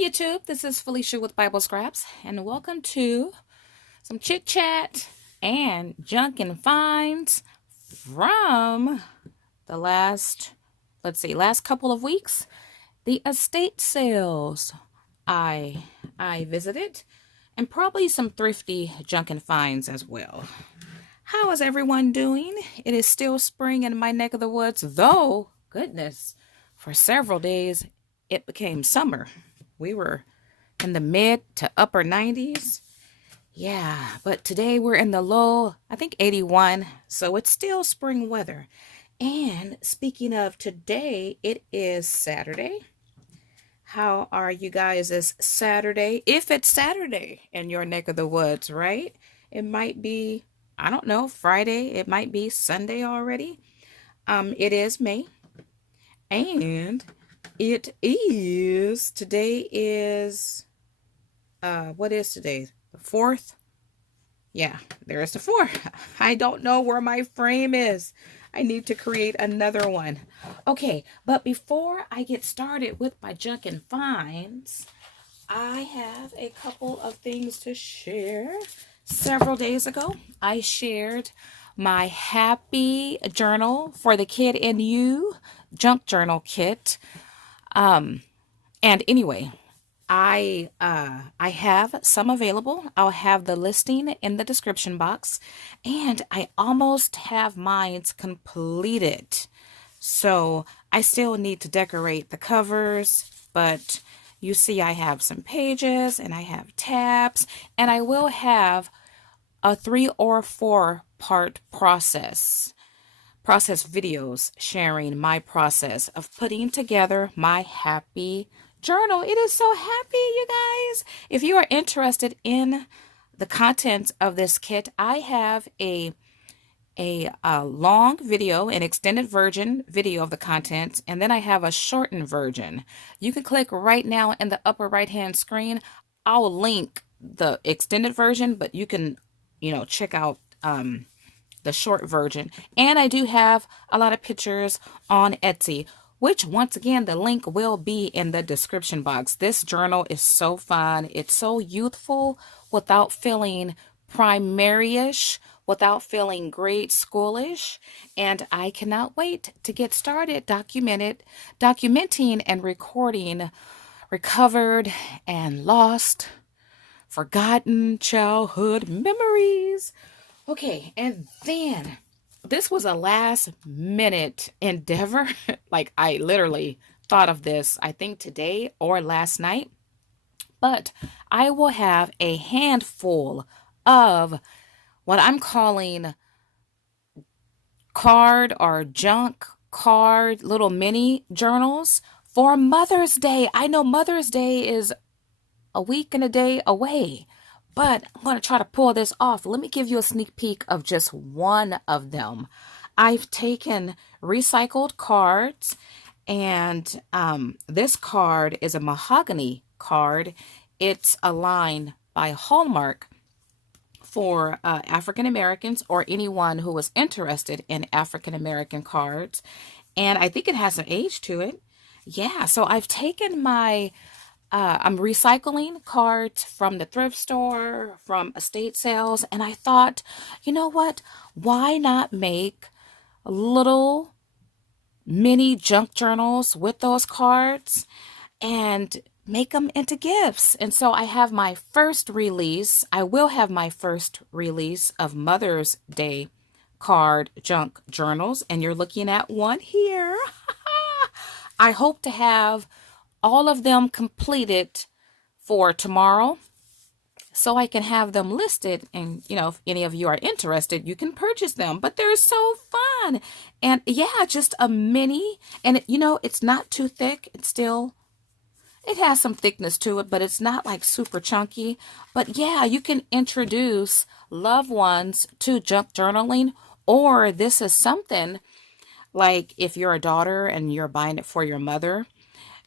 Hey YouTube, this is Felicia with Bible Scraps, and welcome to some chit chat and Junkin finds from the last couple of weeks. The estate sales I visited, and probably some thrifty Junkin finds as well. How is everyone doing? It is still spring in my neck of the woods, though, goodness, for several days it became summer. We were in the mid to upper 90s. Yeah, but today we're in the low, I think 81, so it's still spring weather. And speaking of today, it is Saturday. How are you guys this Saturday? If it's Saturday in your neck of the woods, right? It might be, I don't know, Friday. It might be Sunday already. It is May. And today is, what is today? The 4th? Yeah, there's the 4th. I don't know where my frame is. I need to create another one. Okay, but before I get started with my Junkin finds, I have a couple of things to share. Several days ago, I shared my happy journal for the kid in you junk journal kit. And anyway, I have some available. I'll have the listing in the description box, and I almost have mine completed. So I still need to decorate the covers, but you see I have some pages and I have tabs, and I will have a 3 or 4 part process videos sharing my process of putting together my happy journal. It is so happy, you guys. If you are interested in the contents of this kit, I have a long video, an extended version video of the contents, and then I have a shortened version. You can click right now in the upper right hand screen. I'll link the extended version, but you can, check out the short version. And I do have a lot of pictures on Etsy, which once again, the link will be in the description box. This journal is so fun. It's so youthful without feeling primary-ish, without feeling grade schoolish. And I cannot wait to get started documenting and recording recovered and lost, forgotten childhood memories. Okay, and then this was a last minute endeavor. Like, I literally thought of this, I think today or last night. But I will have a handful of what I'm calling card or junk card little mini journals for Mother's Day. I know Mother's Day is a week and a day away, but I'm going to try to pull this off. Let me give you a sneak peek of just one of them. I've taken recycled cards, and this card is a mahogany card. It's a line by Hallmark for African Americans or anyone who is interested in African American cards. And I think it has an age to it. Yeah, so I've taken I'm recycling cards from the thrift store, from estate sales, and I thought, you know what? Why not make little mini junk journals with those cards and make them into gifts? And so I will have my first release of Mother's Day card junk journals, and you're looking at one here. I hope to have all of them completed for tomorrow, so I can have them listed, and if any of you are interested, you can purchase them. But they're so fun. And yeah, just a mini, and it's not too thick. It has some thickness to it, but it's not like super chunky. But yeah, you can introduce loved ones to junk journaling, or this is something like if you're a daughter and you're buying it for your mother,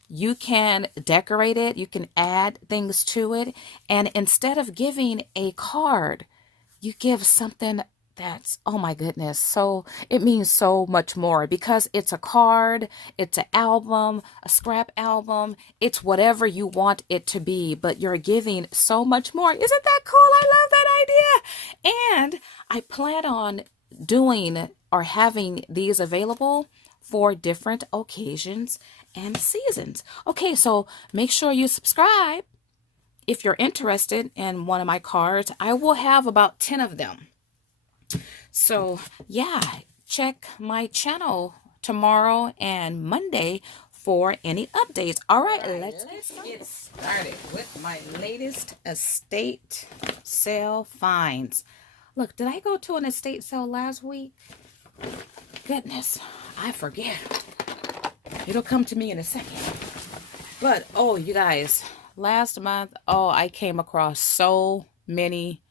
you can decorate it, you can add things to it, and instead of giving a card, you give something That's, oh my goodness. So it means so much more because it's a card, it's an album, a scrap album. It's whatever you want it to be, but you're giving so much more. Isn't that cool? I love that idea. And I plan on doing or having these available for different occasions and seasons. Okay, so make sure you subscribe if you're interested in one of my cards. I will have about 10 of them. So yeah, check my channel tomorrow and Monday for any updates. All right, let's get started with my latest estate sale finds. Look, did I go to an estate sale last week? Goodness, I forget. It'll come to me in a second. But, oh, you guys, last month, oh, I came across so many.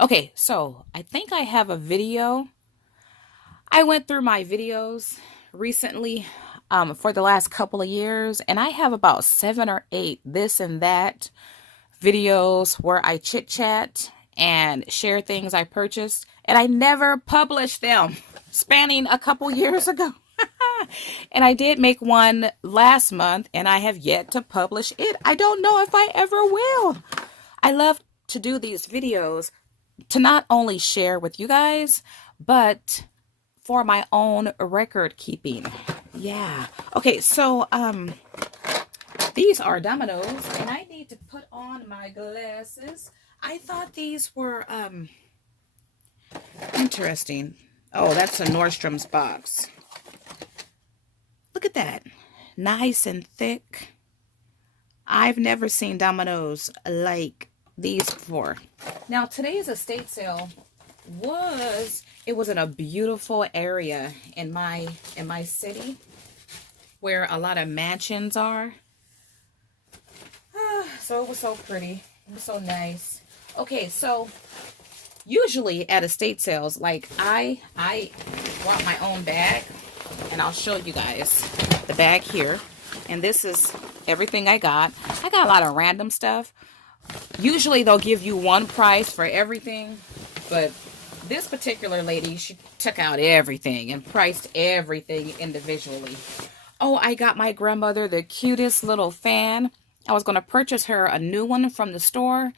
Okay, so I think I have a video. I went through my videos recently for the last couple of years, and I have about 7 or 8 this and that videos where I chit chat and share things I purchased, and I never published them, spanning a couple years ago. And I did make one last month, and I have yet to publish it. I don't know if I ever will. I love to do these videos to not only share with you guys, but for my own record keeping. Yeah. Okay, so these are dominoes, and I need to put on my glasses. I thought these were interesting. Oh, that's a Nordstrom's box. Look at that. Nice and thick. I've never seen dominoes like these before. Now, today's estate sale was in a beautiful area in my city where a lot of mansions are. So it was so pretty. It was so nice. Okay, so usually at estate sales, like I want my own bag, and I'll show you guys the bag here. And this is everything I got. I got a lot of random stuff. Usually they'll give you one price for everything, but this particular lady, she took out everything and priced everything individually. Oh, I got my grandmother the cutest little fan. I was going to purchase her a new one from the store,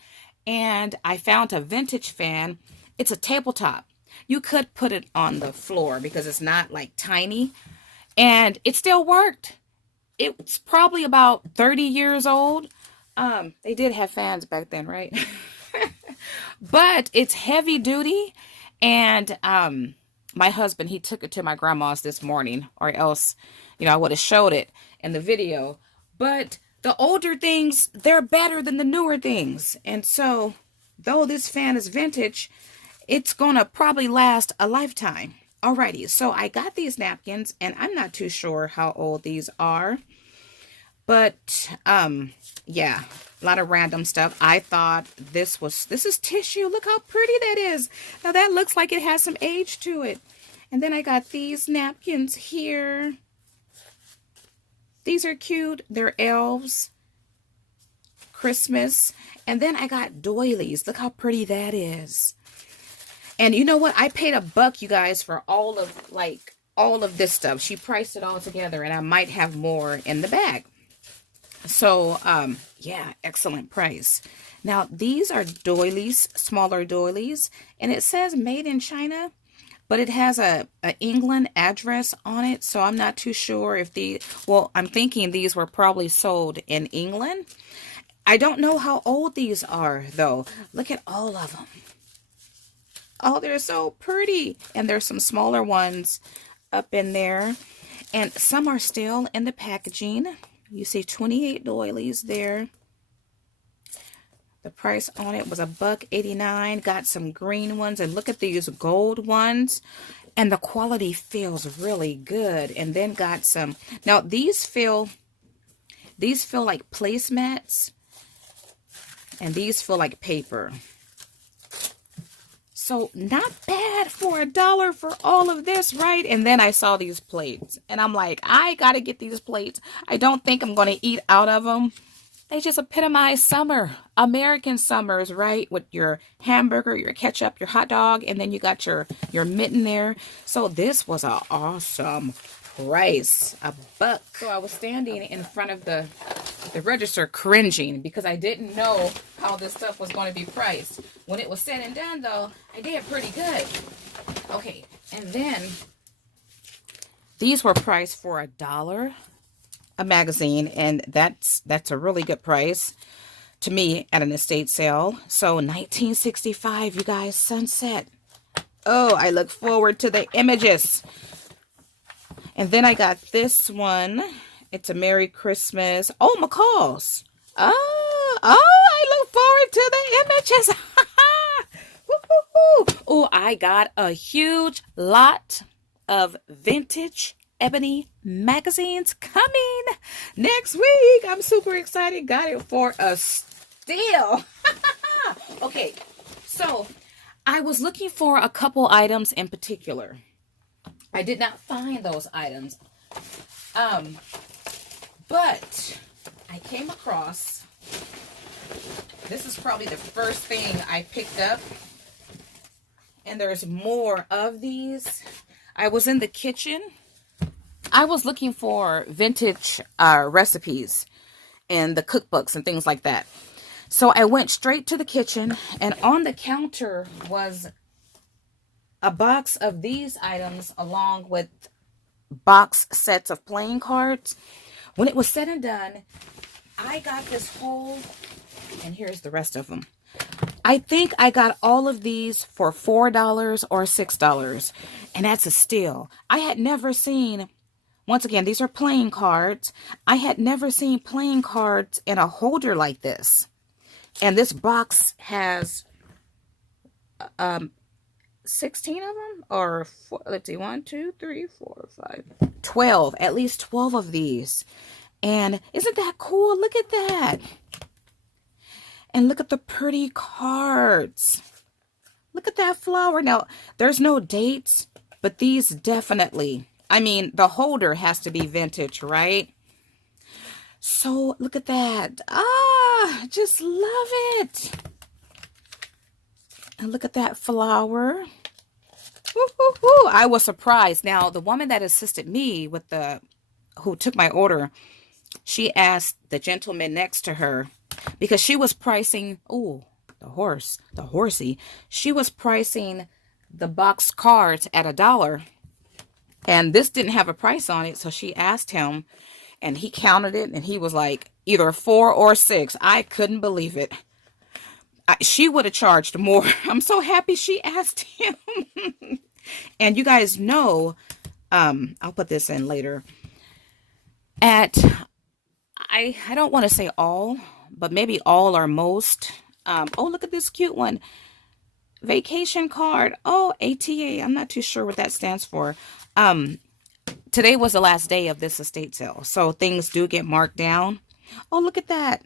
and I found a vintage fan. It's a tabletop. You could put it on the floor because it's not like tiny, and it still worked. It's probably about 30 years old. They did have fans back then, right? But it's heavy duty, and my husband, he took it to my grandma's this morning, or else, you know, I would have showed it in the video. But the older things, they're better than the newer things. And so, though this fan is vintage, it's gonna probably last a lifetime. Alrighty, so I got these napkins, and I'm not too sure how old these are. But, yeah, a lot of random stuff. I thought this is tissue. Look how pretty that is. Now that looks like it has some age to it. And then I got these napkins here. These are cute. They're elves. Christmas. And then I got doilies. Look how pretty that is. And you know what? I paid $1, you guys, for all of this stuff. She priced it all together, and I might have more in the bag. So, yeah, excellent price. Now, these are doilies, smaller doilies, and it says made in China, but it has a England address on it, so I'm not too sure if I'm thinking these were probably sold in England. I don't know how old these are, though. Look at all of them. Oh, they're so pretty. And there's some smaller ones up in there, and some are still in the packaging. You see 28 doilies there. The price on it was $1.89. Got some green ones, and look at these gold ones. And the quality feels really good. And then got some. Now these feel like placemats, and these feel like paper. So not bad for $1 for all of this, right? And then I saw these plates, and I'm like, I gotta get these plates. I don't think I'm gonna eat out of them. They just epitomize summer, American summers, right? With your hamburger, your ketchup, your hot dog, and then you got your mitten there. So this was an awesome price, $1. So I was standing in front of the register cringing because I didn't know how this stuff was going to be priced. When it was said and done, though, I did pretty good. Okay, and then these were priced for $1 a magazine, and that's a really good price to me at an estate sale. So 1965, you guys, sunset. Oh, I look forward to the images. And then I got this one. It's a Merry Christmas. Oh, McCall's. Oh, I look forward to the images. Oh, I got a huge lot of vintage ebony magazines coming next week. I'm super excited. Got it for a steal. Okay, so I was looking for a couple items in particular. I did not find those items. But I came across, this is probably the first thing I picked up. And there's more of these. I was in the kitchen. I was looking for vintage recipes and the cookbooks and things like that. So I went straight to the kitchen, and on the counter was a box of these items along with box sets of playing cards. When it was said and done, I got this whole, and here's the rest of them. I think I got all of these for $4 or $6, and that's a steal. I had never seen, once again, these are playing cards. I had never seen playing cards in a holder like this. And this box has 16 of them, or let's see, 1, 2, 3, 4, 5, 12, at least 12 of these. And isn't that cool? Look at that. And look at the pretty cards. Look at that flower. Now, there's no dates, but these definitely, I mean, the holder has to be vintage, right? So look at that. Just love it. And look at that flower. Woo-hoo-hoo. I was surprised. Now, the woman that assisted me with who took my order, she asked the gentleman next to her, because she was pricing, the horsey. She was pricing the box cards at $1. And this didn't have a price on it. So she asked him, and he counted it, and he was like, either 4 or 6. I couldn't believe it. She would have charged more. I'm so happy she asked him. And you guys know, I'll put this in later. I don't want to say all, but maybe all or most. Look at this cute one. Vacation card. Oh, ATA. I'm not too sure what that stands for. Today was the last day of this estate sale, so things do get marked down. Oh, look at that.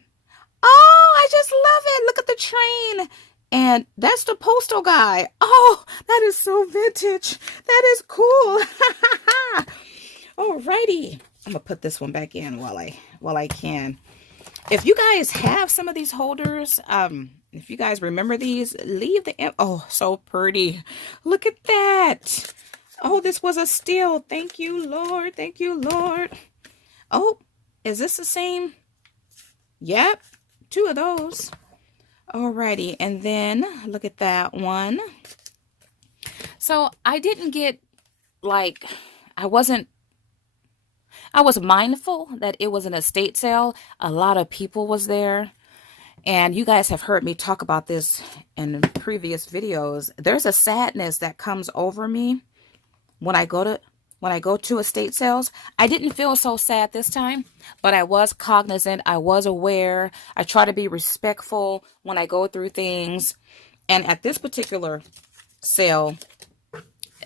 Oh, I just love it. Look at the train. And that's the postal guy. Oh, that is so vintage. That is cool. Alrighty. I'm going to put this one back in while I can. If you guys have some of these holders, if you guys remember these, leave the... Oh, so pretty. Look at that. Oh, this was a steal. Thank you, Lord. Thank you, Lord. Oh, is this the same? Yep. 2 of those. Alrighty. And then look at that one. So I didn't get, like, I was mindful that it was an estate sale. A lot of people was there. And you guys have heard me talk about this in previous videos. There's a sadness that comes over me when I go to estate sales. I didn't feel so sad this time, but I was cognizant. I was aware. I try to be respectful when I go through things. And at this particular sale,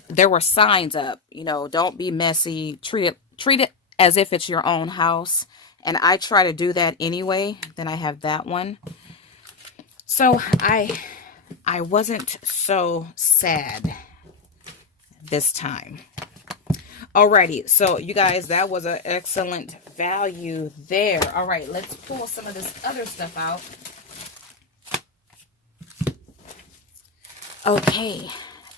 there were signs up, don't be messy. Treat it as if it's your own house. And I try to do that anyway. Then I have that one. So I wasn't so sad this time. Alrighty, so you guys, that was an excellent value there. All right, let's pull some of this other stuff out. Okay,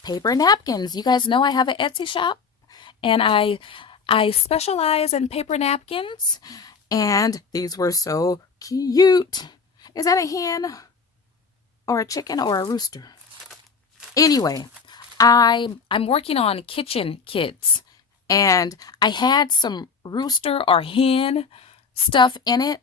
paper napkins. You guys know I have an Etsy shop, and I specialize in paper napkins, and these were so cute. Is that a hen or a chicken or a rooster? Anyway, I'm working on kitchen kits, and I had some rooster or hen stuff in it,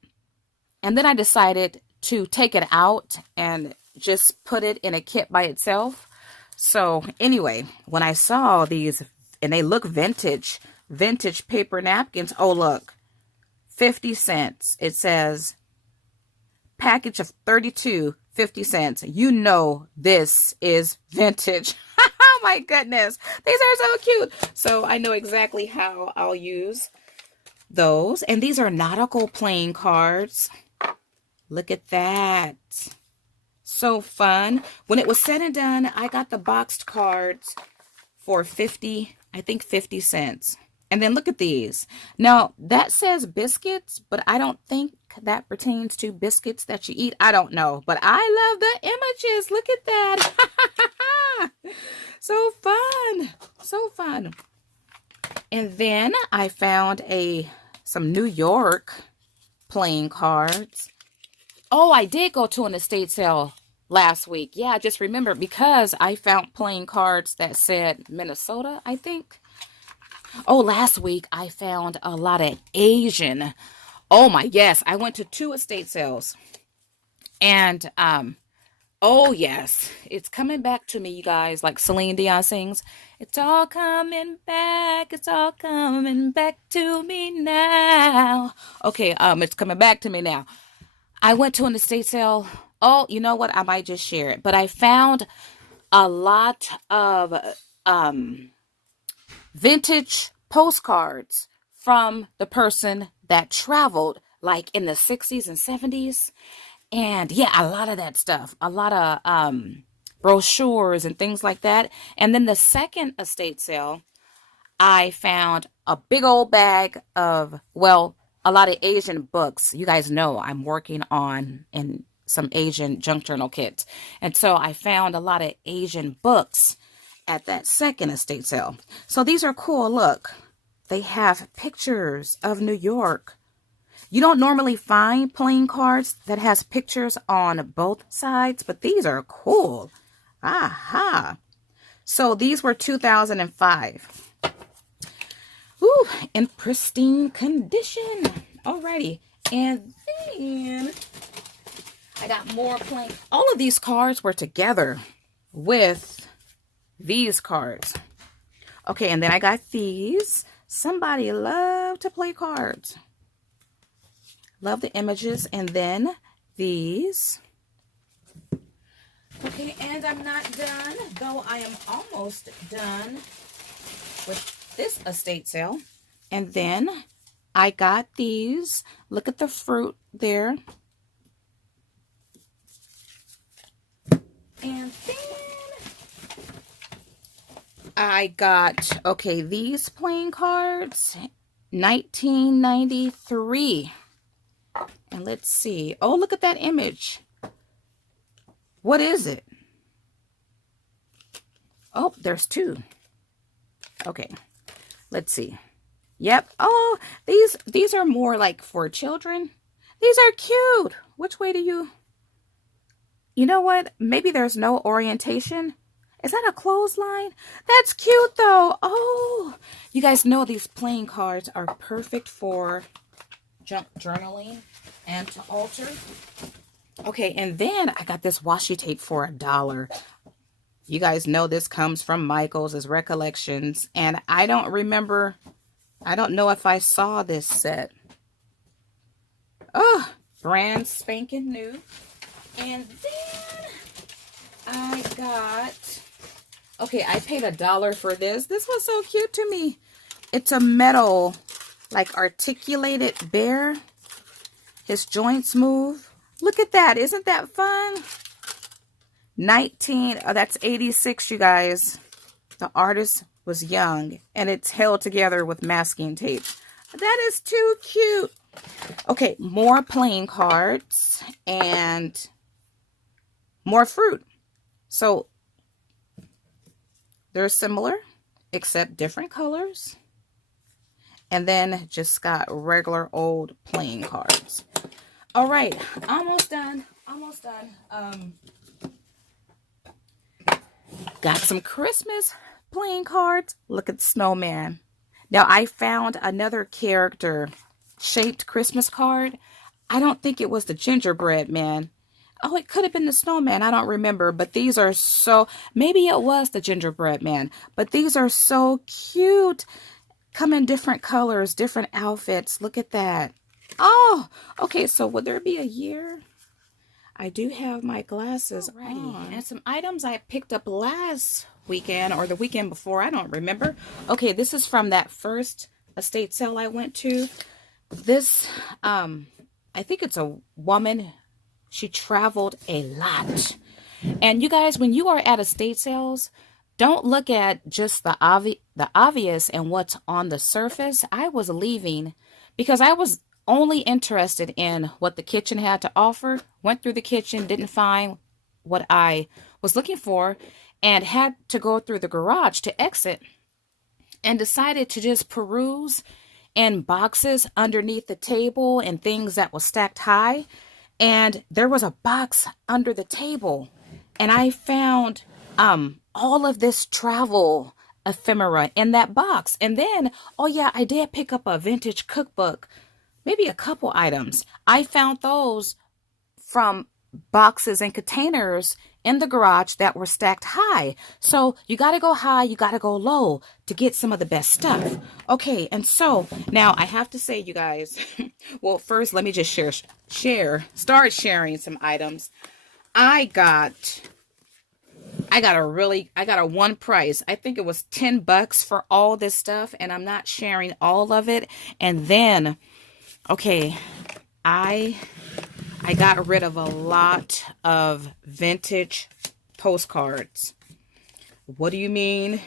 and then I decided to take it out and just put it in a kit by itself. So anyway, when I saw these, and they look vintage paper napkins. Oh, look, 50 cents. It says package of 32, 50 cents. You know this is vintage. Oh my goodness. These are so cute. So I know exactly how I'll use those. And these are nautical playing cards. Look at that. So fun. When it was said and done, I got the boxed cards for 50 cents. And then look at these. Now, that says biscuits, but I don't think that pertains to biscuits that you eat. I don't know, but I love the images. Look at that. So fun. So fun. And then I found some New York playing cards. Oh, I did go to an estate sale last week. Yeah, I just remember because I found playing cards that said Minnesota, I think. Oh, last week I found a lot of Asian. Oh my, yes. I went to 2 estate sales. And, oh yes, it's coming back to me, you guys, like Celine Dion sings. It's all coming back. It's all coming back to me now. Okay, it's coming back to me now. I went to an estate sale. Oh, you know what? I might just share it. But I found a lot of vintage postcards from the person that traveled like in the 60s and 70s. And yeah, a lot of that stuff. A lot of brochures and things like that. And then the second estate sale, I found a big old bag of, well, a lot of Asian books. You guys know I'm working on in some Asian junk journal kits. And so I found a lot of Asian books at that second estate sale. So these are cool. Look, they have pictures of New York. You don't normally find playing cards that has pictures on both sides, but these are cool. Aha. So these were 2005. Ooh, in pristine condition. Alrighty. And then I got more playing. All of these cards were together with these cards. Okay, and then I got these. Somebody loved to play cards. Love the images. And then these. Okay, and I'm not done, though I am almost done with this estate sale. And then I got these. Look at the fruit there. And then I got, okay, these playing cards, 1993. And let's see. Oh, look at that image. What is it? Oh, there's 2. Okay, let's see. Yep. Oh, these are more like for children. These are cute. Which way do you... You know what? Maybe there's no orientation. Is that a clothesline? That's cute though. Oh, you guys know these playing cards are perfect for junk journaling and to alter. Okay, and then I got this washi tape for $1. You guys know this comes from Michael's as Recollections. And I don't remember, I don't know if I saw this set. Oh, brand spanking new. And then I got, okay, I paid $1 for this. This was so cute to me. It's a metal, like articulated bear. His joints move. Look at that. Isn't that fun? That's 86, you guys. The artist was young, and it's held together with masking tape. That is too cute. Okay, more playing cards and more fruit. So they're similar, except different colors. And then just got regular old playing cards. All right, almost done. Almost done. Got some Christmas playing cards. Look at the snowman. Now, I found another character shaped Christmas card. I don't think it was the gingerbread man. Oh, it could have been the snowman. I don't remember. But these are so... Maybe it was the gingerbread man. But these are so cute. Come in different colors, different outfits. Look at that. Oh, okay. So would there be a year? I do have my glasses on. And some items I picked up last weekend or the weekend before. I don't remember. Okay, this is from that first estate sale I went to. This, I think it's a woman. She traveled a lot. And you guys, when you are at estate sales, don't look at just the obvious and what's on the surface. I was leaving because I was only interested in what the kitchen had to offer. Went through the kitchen, didn't find what I was looking for, and had to go through the garage to exit, and decided to just peruse in boxes underneath the table and things that was stacked high. And there was a box under the table, and I found all of this travel ephemera in that box. And then, oh yeah, I did pick up a vintage cookbook, maybe a couple items. I found those from boxes and containers in the garage that were stacked high. So you got to go high, you got to go low to get some of the best stuff. Okay, and so now I have to say, you guys, well, first let me just start sharing some items. I got a one price. I think it was $10 for all this stuff, and I'm not sharing all of it. And then, okay, I got rid of a lot of vintage postcards. What do you mean,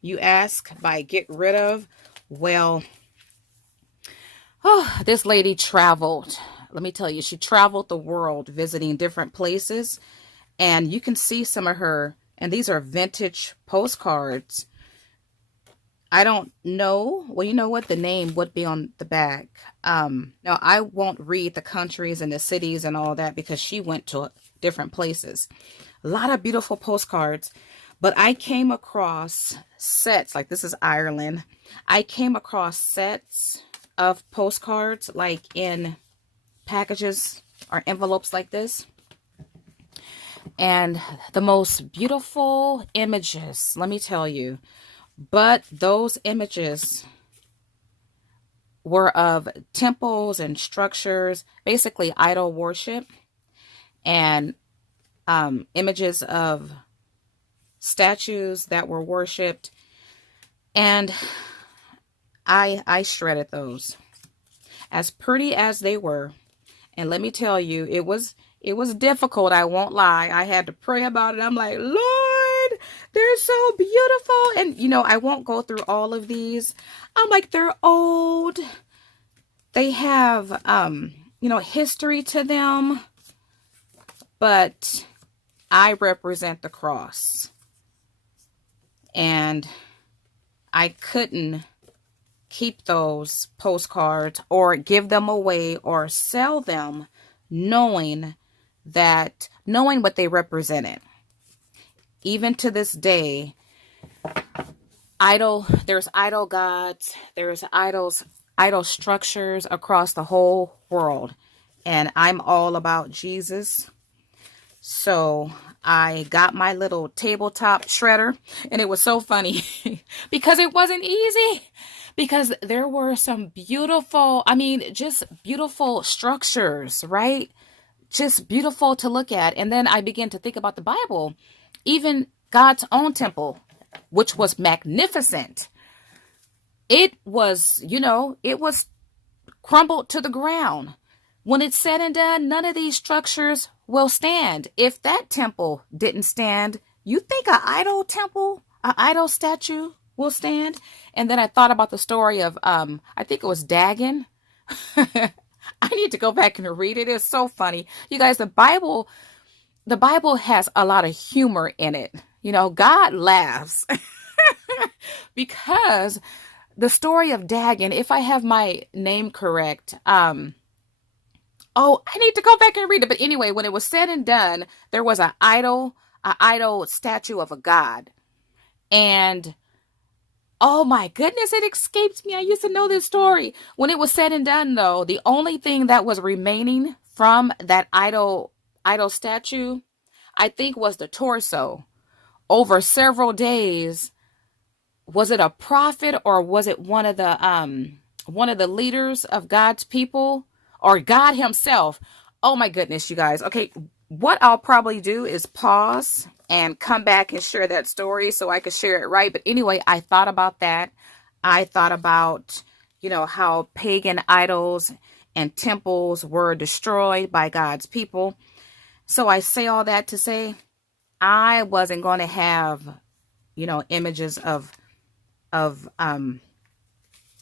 you ask, by get rid of? Well, oh, this lady traveled. Let me tell you, she traveled the world visiting different places. And you can see some of her, and these are vintage postcards. I don't know. Well, you know what? The name would be on the back. Now, I won't read the countries and the cities and all that because she went to different places. A lot of beautiful postcards. But I came across sets, like this is Ireland. I came across sets of postcards, like in packages or envelopes like this. And the most beautiful images, let me tell you. But those images were of temples and structures, basically idol worship, and images of statues that were worshipped. And I shredded those. As pretty as they were. And let me tell you, it was difficult, I won't lie. I had to pray about it. I'm like, Lord, they're so beautiful. And, you know, I won't go through all of these. I'm like, they're old. They have, you know, history to them. But I represent the cross. And I couldn't keep those postcards or give them away or sell them knowing what they represented. Even to this day, there's idol gods, there's idol structures across the whole world. And I'm all about Jesus. So I got my little tabletop shredder, and it was so funny because it wasn't easy. Because there were some beautiful, just beautiful structures, right? Just beautiful to look at. And then I began to think about the Bible, even God's own temple, which was magnificent. It was, it was crumbled to the ground. When it's said and done, none of these structures will stand. If that temple didn't stand, you think an idol temple, an idol statue will stand. And then I thought about the story of I think it was Dagon. I need to go back and read it. It's so funny. You guys, the Bible has a lot of humor in it. You know, God laughs because the story of Dagon, if I have my name correct, oh, I need to go back and read it. But anyway, when it was said and done, there was an idol statue of a god. And oh my goodness, it escapes me. I used to know this story. When it was said and done, though, the only thing that was remaining from that idol statue, I think, was the torso. Over several days, was it a prophet or was it one of the leaders of God's people or God himself? Oh my goodness, you guys. Okay, what I'll probably do is pause and come back and share that story so I could share it right. But anyway, I thought about that. I thought about, how pagan idols and temples were destroyed by God's people. So I say all that to say I wasn't going to have, images of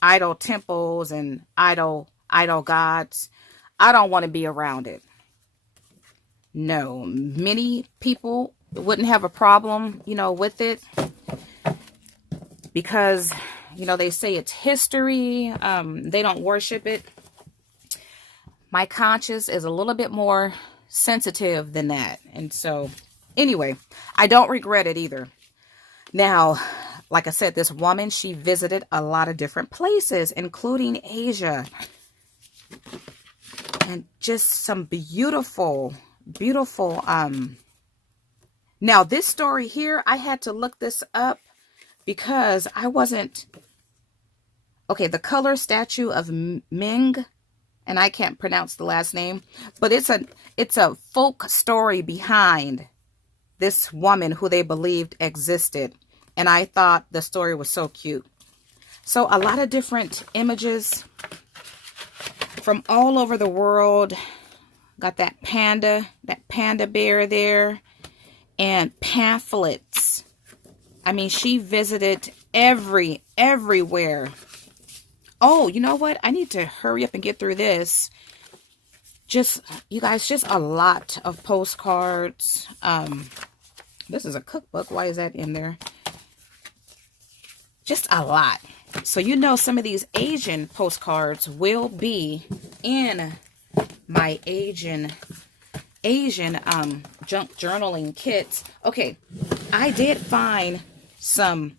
idol temples and idol gods. I don't want to be around it. No, many people wouldn't have a problem, with it because, they say it's history. They don't worship it. My conscience is a little bit more sensitive than that. And so anyway, I don't regret it either. Now, like I said, this woman, she visited a lot of different places, including Asia. And just some beautiful, now this story here, I had to look this up because I wasn't, okay, the color statue of Ming, and I can't pronounce the last name, but it's a folk story behind this woman who they believed existed. And I thought the story was so cute. So a lot of different images from all over the world. Got that panda bear there, and pamphlets. I mean, she visited everywhere. Oh, you know what? I need to hurry up and get through this. You guys, just a lot of postcards. This is a cookbook. Why is that in there? Just a lot. So, some of these Asian postcards will be in my Asian junk journaling kits. Okay, I did find some,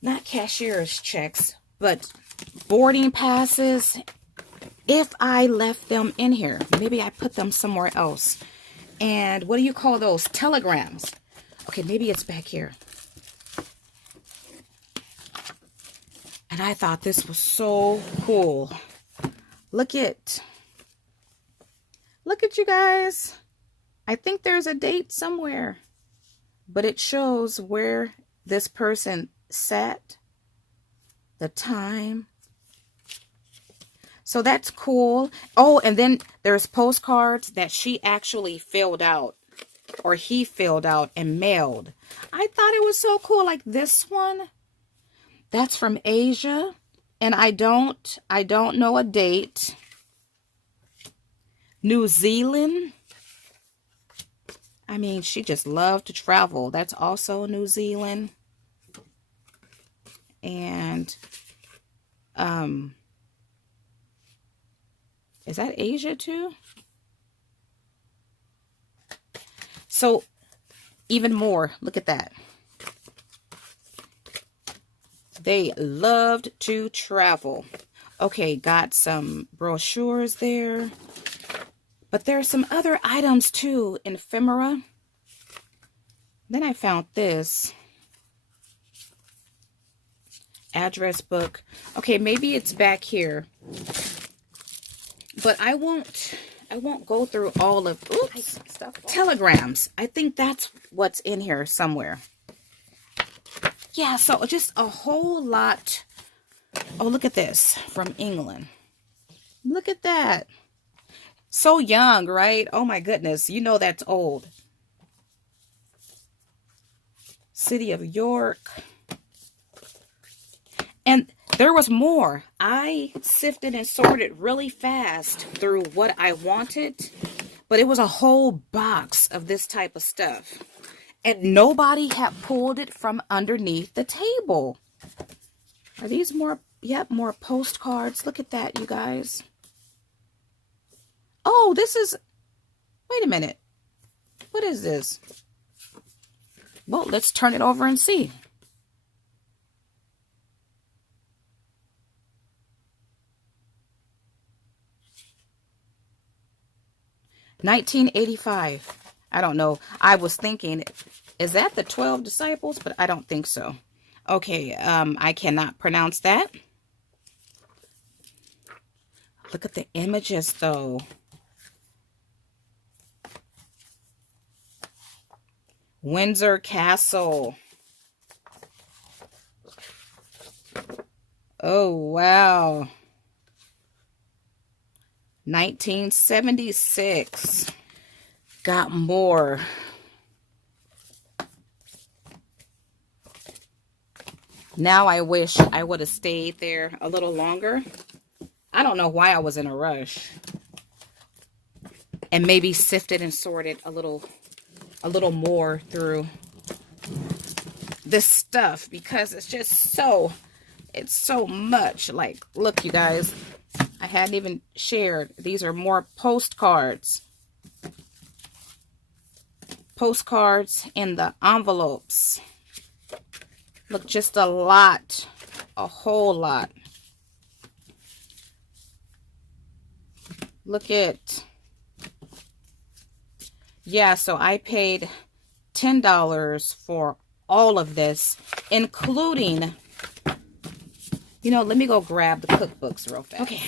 not cashier's checks, but boarding passes. If I left them in here, maybe I put them somewhere else. And what do you call those? Telegrams. Okay, maybe it's back here. And I thought this was so cool. Look at you guys. I think there's a date somewhere, but it shows where this person sat, the time. So that's cool. Oh, and then there's postcards that she actually filled out, or he filled out and mailed. I thought it was so cool. Like this one, that's from Asia, and I don't know a date. New Zealand. I mean, she just loved to travel. That's also New Zealand. And is that Asia too? So even more, look at that. They loved to travel. Okay, got some brochures there. But there are some other items too, ephemera. Then I found this address book. Okay, maybe it's back here. But I won't go through all of telegrams. I think that's what's in here somewhere. Yeah, so just a whole lot. Oh, look at this from England. Look at that. So young, right? Oh my goodness. That's old. City of York. And there was more. I sifted and sorted really fast through what I wanted, but it was a whole box of this type of stuff. And nobody had pulled it from underneath the table. Are these more? Yep, more postcards. Look at that, you guys. Oh, this is... Wait a minute. What is this? Well, let's turn it over and see. $19.85. I don't know. I was thinking, is that the 12 disciples? But I don't think so. Okay, I cannot pronounce that. Look at the images, though. Windsor Castle. Oh, wow. 1976. Got more. Now I wish I would have stayed there a little longer. I don't know why I was in a rush. And maybe sifted and sorted a little more through this stuff, because it's just so much. Like, look, you guys, I hadn't even shared. These are more postcards. Postcards in the envelopes. Look, just a lot. A whole lot. Look at... Yeah, so I paid $10 for all of this, including... You know, let me go grab the cookbooks real fast. Okay.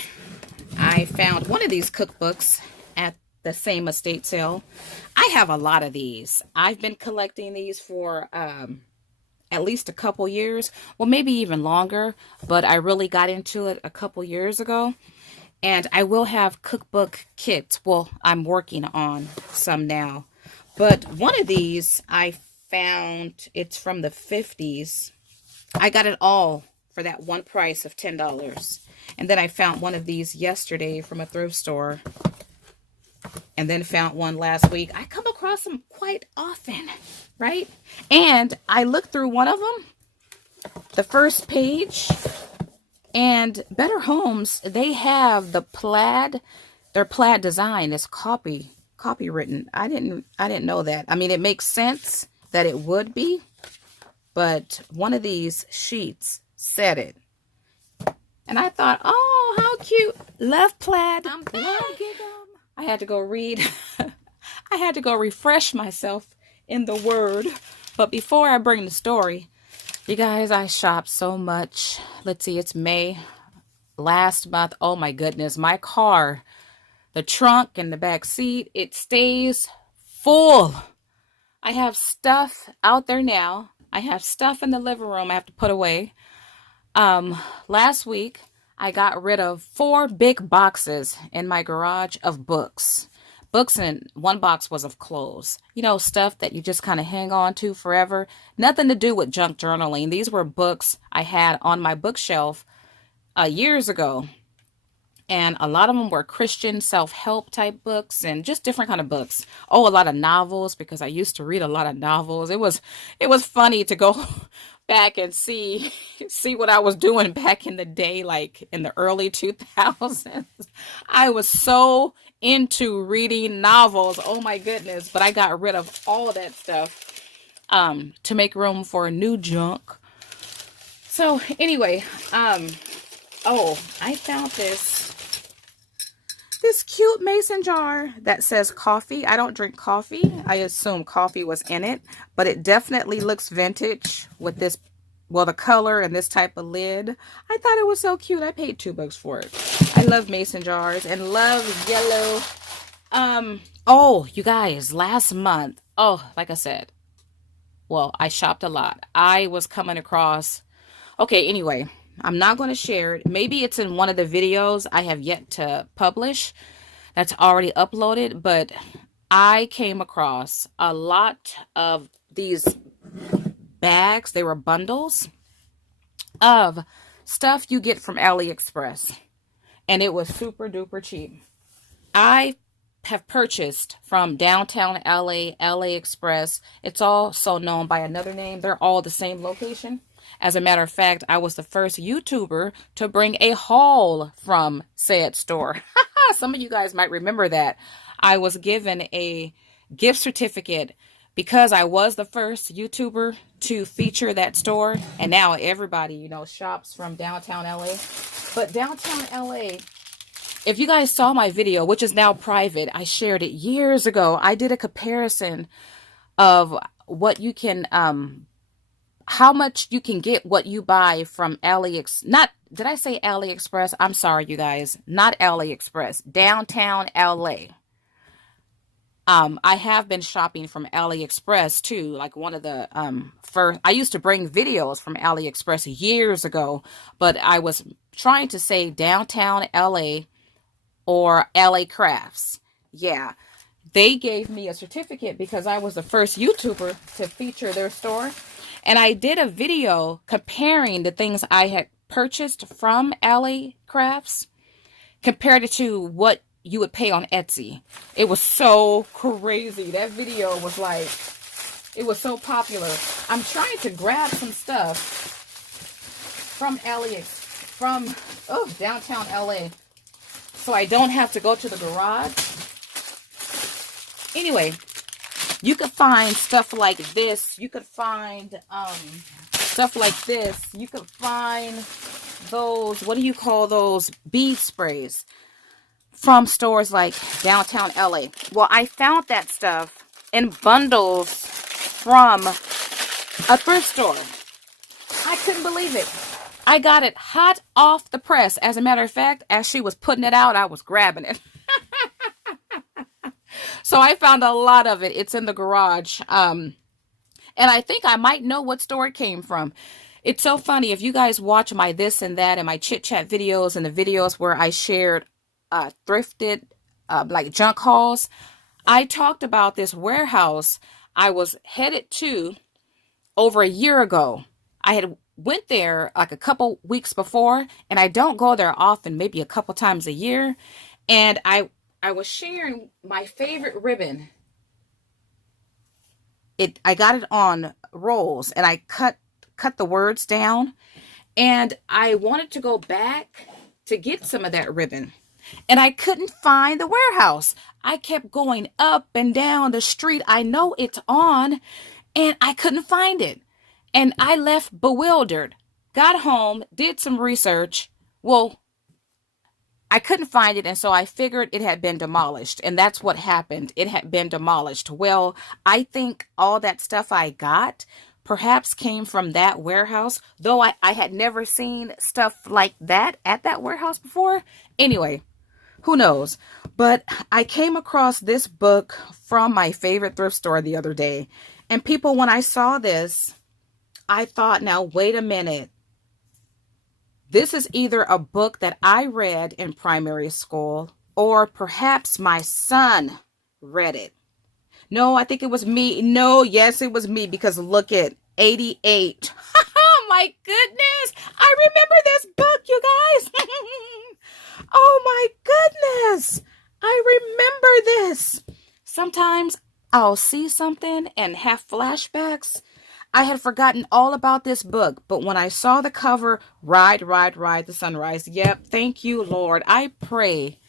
I found one of these cookbooks at the same estate sale. I have a lot of these. I've been collecting these for at least a couple years. Well, maybe even longer. But I really got into it a couple years ago. And I will have cookbook kits. Well, I'm working on some now. But one of these I found, it's from the 50s. I got it all for that one price of $10. And then I found one of these yesterday from a thrift store. And then found one last week. I come across them quite often, right? And I looked through one of them, the first page, and Better Homes, they have the plaid, their plaid design is copywritten. I didn't know that. I mean, it makes sense that it would be, but one of these sheets said it. And I thought, oh, how cute. Love plaid. I had to go read. I had to go refresh myself in the word. But before I bring the story, you guys, I shopped so much. Let's see, it's May. Last month, oh my goodness, my car, the trunk and the back seat, it stays full. I have stuff out there now. I have stuff in the living room I have to put away. Last week, I got rid of 4 big boxes in my garage of books. Books, and one box was of clothes. You know, stuff that you just kind of hang on to forever. Nothing to do with junk journaling. These were books I had on my bookshelf years ago. And a lot of them were Christian self-help type books and just different kind of books. Oh, a lot of novels, because I used to read a lot of novels. It was funny to go back and see what I was doing back in the day, like in the early 2000s. I was so into reading novels. Oh my goodness. But I got rid of all of that stuff to make room for new junk. So anyway, oh, I found this cute mason jar that says coffee. I don't drink coffee. I assume coffee was in it, but it definitely looks vintage with this, well, the color and this type of lid. I thought it was so cute. I paid $2 for it. I love mason jars and love yellow. Oh, you guys, last month, oh, like I said, well, I shopped a lot. I was coming across, okay, anyway, I'm not going to share it. Maybe it's in one of the videos I have yet to publish that's already uploaded, but I came across a lot of these bags. They were bundles of stuff you get from AliExpress. And it was super duper cheap. I have purchased from downtown LA, AliExpress. It's also known by another name. They're all the same location. As a matter of fact, I was the first YouTuber to bring a haul from said store. Some of you guys might remember that. I was given a gift certificate because I was the first YouTuber to feature that store. And now everybody, you know, shops from downtown LA. But downtown LA, if you guys saw my video, which is now private, I shared it years ago. I did a comparison of what you can, how much you can get what you buy from did I say AliExpress? I'm sorry, you guys, not AliExpress, downtown LA. I have been shopping from AliExpress too. Like one of the first, I used to bring videos from AliExpress years ago, but I was trying to say downtown LA or LA Crafts. Yeah, they gave me a certificate because I was the first YouTuber to feature their store. And I did a video comparing the things I had purchased from LA Crafts compared it to what you would pay on Etsy. It was so crazy. That video was like, it was so popular. I'm trying to grab some stuff from downtown LA so I don't have to go to the garage. Anyway, you could find stuff like this. You could find stuff like this. You could find those, what do you call those, bead sprays from stores like downtown LA. Well, I found that stuff in bundles from a thrift store. I couldn't believe it. I got it hot off the press. As a matter of fact, as she was putting it out, I was grabbing it. So I found a lot of it. It's in the garage. And I think I might know what store it came from. It's so funny. If you guys watch my this and that and my chit chat videos and the videos where I shared thrifted like junk hauls, I talked about this warehouse I was headed to over a year ago. I had went there like a couple weeks before, and I don't go there often, maybe a couple times a year. And I was sharing my favorite ribbon. I got it on rolls, and I cut the words down, and I wanted to go back to get some of that ribbon, and I couldn't find the warehouse. I kept going up and down the street. I know it's on, and I couldn't find it. And I left bewildered, got home, did some research. Well, I couldn't find it, and so I figured it had been demolished, and that's what happened. It had been demolished. Well, I think all that stuff I got perhaps came from that warehouse, though I had never seen stuff like that at that warehouse before. Anyway, who knows? But I came across this book from my favorite thrift store the other day, and people, when I saw this, I thought, now, wait a minute. This is either a book that I read in primary school, or perhaps my son read it. No, I think it was me. No, yes, it was me, because look at 88. My goodness. I remember this book, you guys. Oh my goodness. I remember this. Sometimes I'll see something and have flashbacks. I had forgotten all about this book, but when I saw the cover, Ride, Ride, Ride the Sunrise. Yep, thank you, Lord. I pray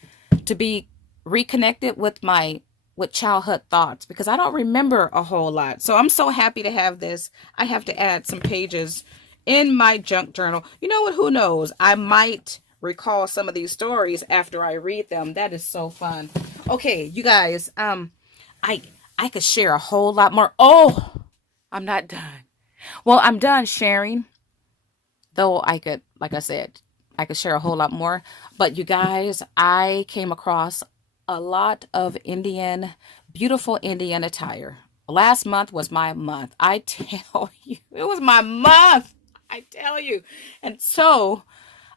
to be reconnected with childhood thoughts, because I don't remember a whole lot. So I'm so happy to have this. I have to add some pages in my junk journal. You know what? Who knows? I might recall some of these stories after I read them. That is so fun. Okay, you guys, I could share a whole lot more. Oh, I'm not done. Well, I'm done sharing, though I could, like I said, I could share a whole lot more. But you guys, I came across a lot of beautiful Indian attire. Last month was my month. I tell you, it was my month. I tell you. And so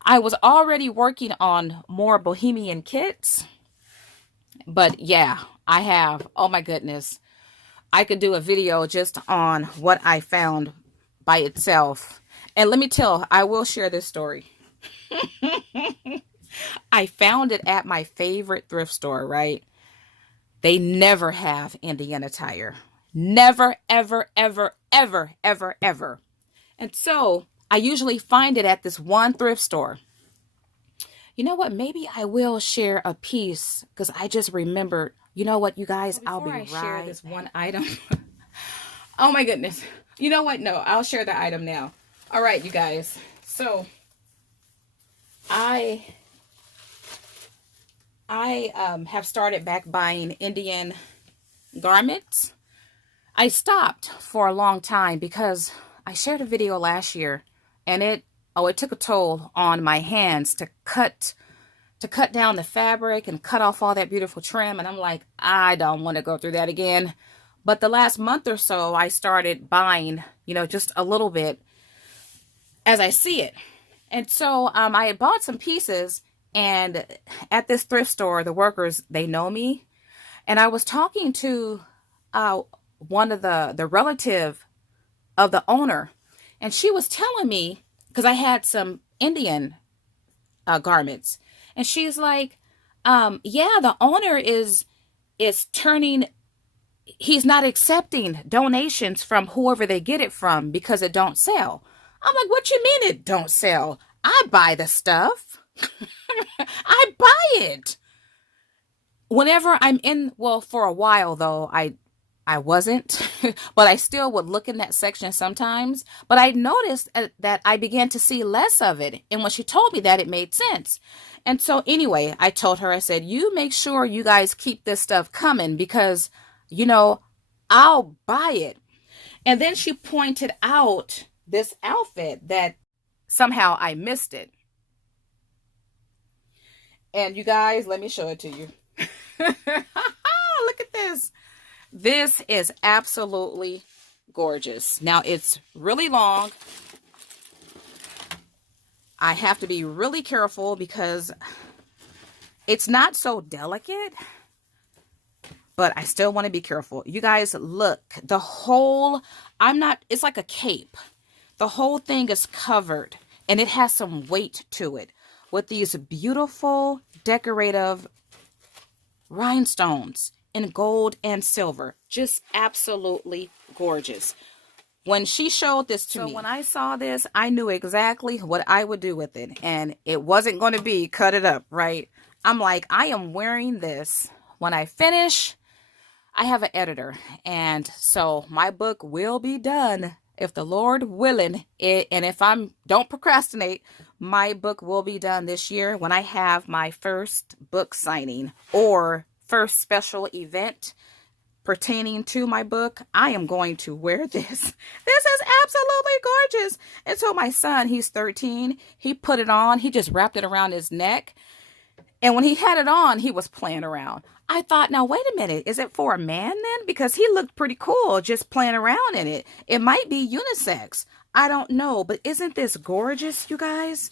I was already working on more bohemian kits. But yeah, I have. Oh my goodness. I could do a video just on what I found by itself. And let me I will share this story. I found it at my favorite thrift store, right? They never have Indian attire. Never, ever, ever, ever, ever, ever. And so I usually find it at this one thrift store. You know what? Maybe I will share a piece because I just remembered. You know what, you guys? I'll be right. Share this one item. Oh my goodness. You know what? No, I'll share the item now. All right, you guys. So I have started back buying Indian garments. I stopped for a long time because I shared a video last year and it took a toll on my hands to cut down the fabric and cut off all that beautiful trim. And I'm like, I don't want to go through that again. But the last month or so, I started buying, just a little bit as I see it. And so I had bought some pieces, and at this thrift store, the workers, they know me. And I was talking to one of the relative of the owner, and she was telling me, because I had some Indian garments, and she's like, yeah, the owner is turning, he's not accepting donations from whoever they get it from because it don't sell. I'm like, what you mean it don't sell? I buy the stuff. I buy it. Whenever I'm in, well, for a while though, I wasn't, but I still would look in that section sometimes. But I noticed that I began to see less of it. And when she told me that, it made sense. And so anyway, I told her, I said, you make sure you guys keep this stuff coming because, I'll buy it. And then she pointed out this outfit that somehow I missed it. And you guys, let me show it to you. Look at this. This is absolutely gorgeous. Now it's really long. I have to be really careful because it's not so delicate, but I still want to be careful. You guys, look, it's like a cape. The whole thing is covered and it has some weight to it with these beautiful decorative rhinestones in gold and silver. Just absolutely gorgeous. When she showed this to me, when I saw this, I knew exactly what I would do with it. And it wasn't going to be cut it up, right? I'm like, I am wearing this. When I finish, I have an editor. And so my book will be done, if the Lord willing. And if don't procrastinate, my book will be done this year when I have my first book signing or first special event pertaining to my book. I am going to wear this. This is absolutely gorgeous. And so my son, he's 13. He put it on. He just wrapped it around his neck. And when he had it on, he was playing around. I thought, now, wait a minute. Is it for a man then? Because he looked pretty cool just playing around in it. It might be unisex. I don't know. But isn't this gorgeous, you guys?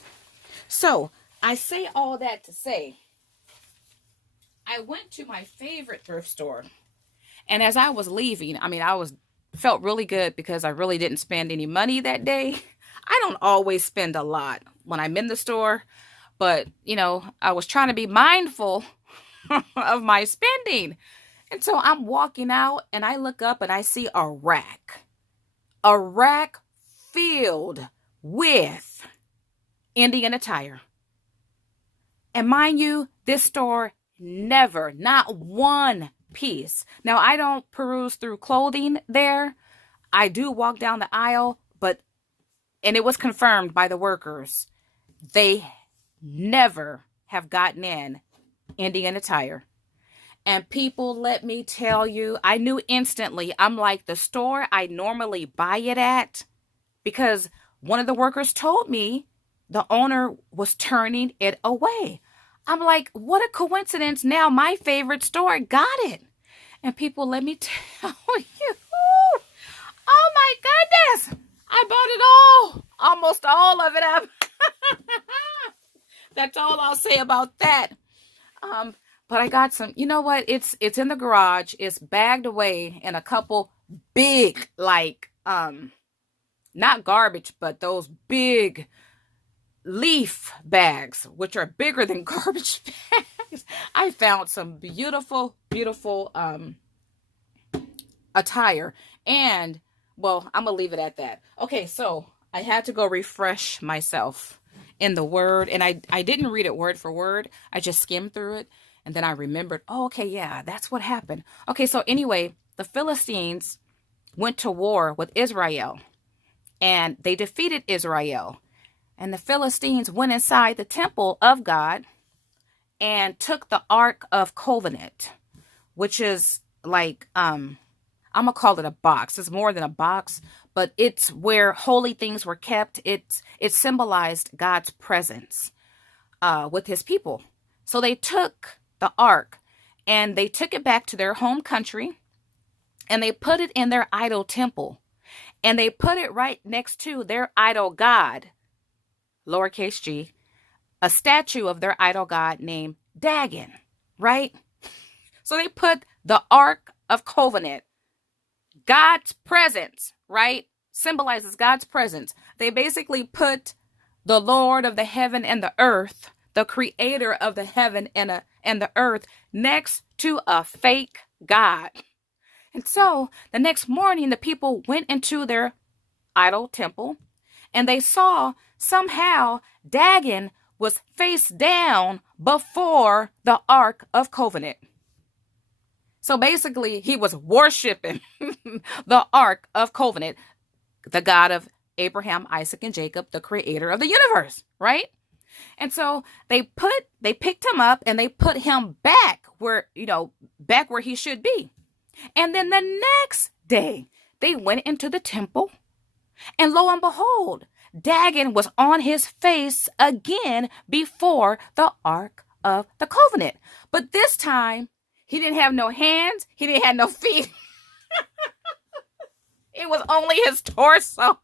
So I say all that to say, I went to my favorite thrift store. And as I was leaving, felt really good because I really didn't spend any money that day. I don't always spend a lot when I'm in the store, but I was trying to be mindful of my spending. And so I'm walking out and I look up and I see a rack filled with Indian attire. And mind you, this store never, not one piece. Now, I don't peruse through clothing there. I do walk down the aisle, and it was confirmed by the workers, they never have gotten in Indian attire. And people, let me tell you, I knew instantly. I'm like, the store I normally buy it at, because one of the workers told me the owner was turning it away. I'm like, what a coincidence. Now my favorite store got it. And people, let me tell you, oh my goodness, I bought it all, almost all of it up. That's all I'll say about that. But I got some, you know what? It's in the garage. It's bagged away in a couple big, not garbage, but those big leaf bags, which are bigger than garbage bags. I found some beautiful, beautiful attire. And, well, I'm going to leave it at that. Okay, so I had to go refresh myself in the word. And I didn't read it word for word. I just skimmed through it. And then I remembered, oh, okay, yeah, that's what happened. Okay, so anyway, the Philistines went to war with Israel. And they defeated Israel. And the Philistines went inside the temple of God and took the Ark of Covenant, which is like, I'm going to call it a box. It's more than a box, but it's where holy things were kept. It symbolized God's presence with his people. So they took the Ark and they took it back to their home country and they put it in their idol temple. And they put it right next to their idol god, lowercase g, a statue of their idol god named Dagon, right? So they put the Ark of Covenant, God's presence, right? Symbolizes God's presence. They basically put the Lord of the heaven and the earth, the creator of the heaven and the earth, next to a fake God. And so the next morning, the people went into their idol temple and they saw somehow Dagon was face down before the Ark of Covenant. So basically, he was worshiping the Ark of Covenant, the God of Abraham, Isaac, and Jacob, the creator of the universe, right? And so they picked him up and they put him back where he should be. And then the next day, they went into the temple, and lo and behold, Dagon was on his face again before the Ark of the Covenant. But this time, he didn't have no hands, he didn't have no feet. It was only his torso.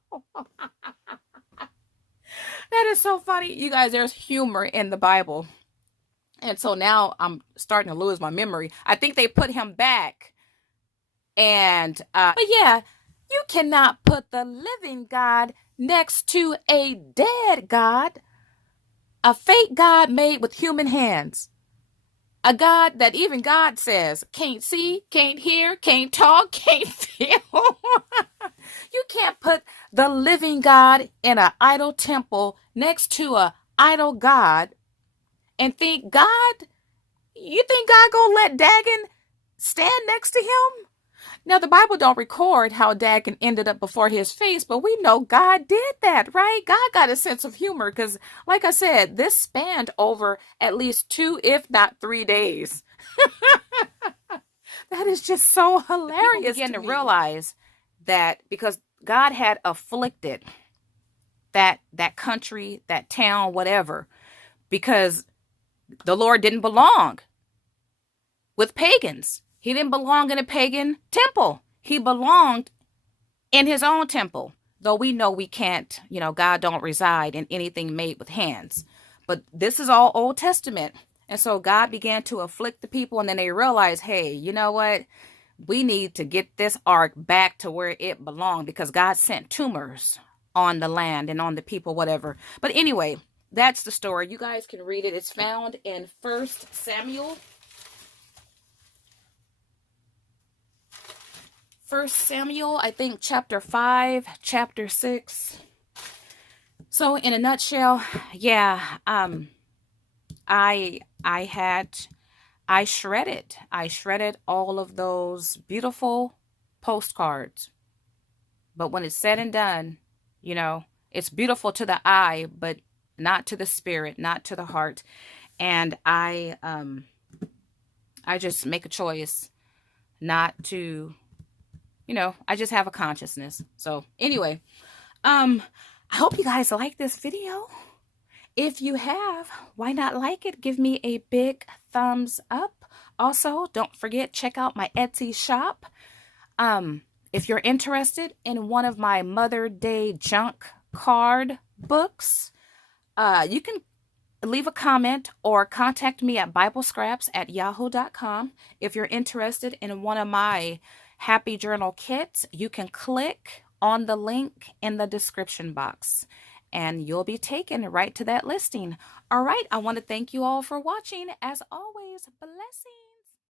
That is so funny. You guys, there's humor in the Bible. And so now I'm starting to lose my memory. I think they put him back. And, but yeah, you cannot put the living God next to a dead God, a fake God made with human hands, a God that even God says can't see, can't hear, can't talk, can't feel. You can't put the living God in an idol temple next to an idol God and think you think God gonna let Dagon stand next to him? Now, the Bible don't record how Dagon ended up before his face, but we know God did that, right? God got a sense of humor because, like I said, this spanned over at least 2, if not 3 days. That is just so hilarious. People begin to realize that because God had afflicted that country, that town, whatever, because the Lord didn't belong with pagans. He didn't belong in a pagan temple. He belonged in his own temple. Though we know we can't, God don't reside in anything made with hands. But this is all Old Testament. And so God began to afflict the people. And then they realized, hey, you know what? We need to get this ark back to where it belonged because God sent tumors on the land and on the people, whatever. But anyway, that's the story. You guys can read it. It's found in 1 Samuel. 1 Samuel, I think chapter 5, chapter 6. So in a nutshell, yeah, I shredded all of those beautiful postcards. But when it's said and done, it's beautiful to the eye, but not to the spirit, not to the heart. And I just make a choice not to, I just have a consciousness. So anyway, I hope you guys like this video. If you have, why not like it? Give me a big thumbs up. Also, don't forget, check out my Etsy shop. If you're interested in one of my Mother Day junk card books, you can leave a comment or contact me at biblescraps@yahoo.com. If you're interested in one of my Happy Journal kits, you can click on the link in the description box. and you'll be taken right to that listing. All right, I want to thank you all for watching. As always, blessings.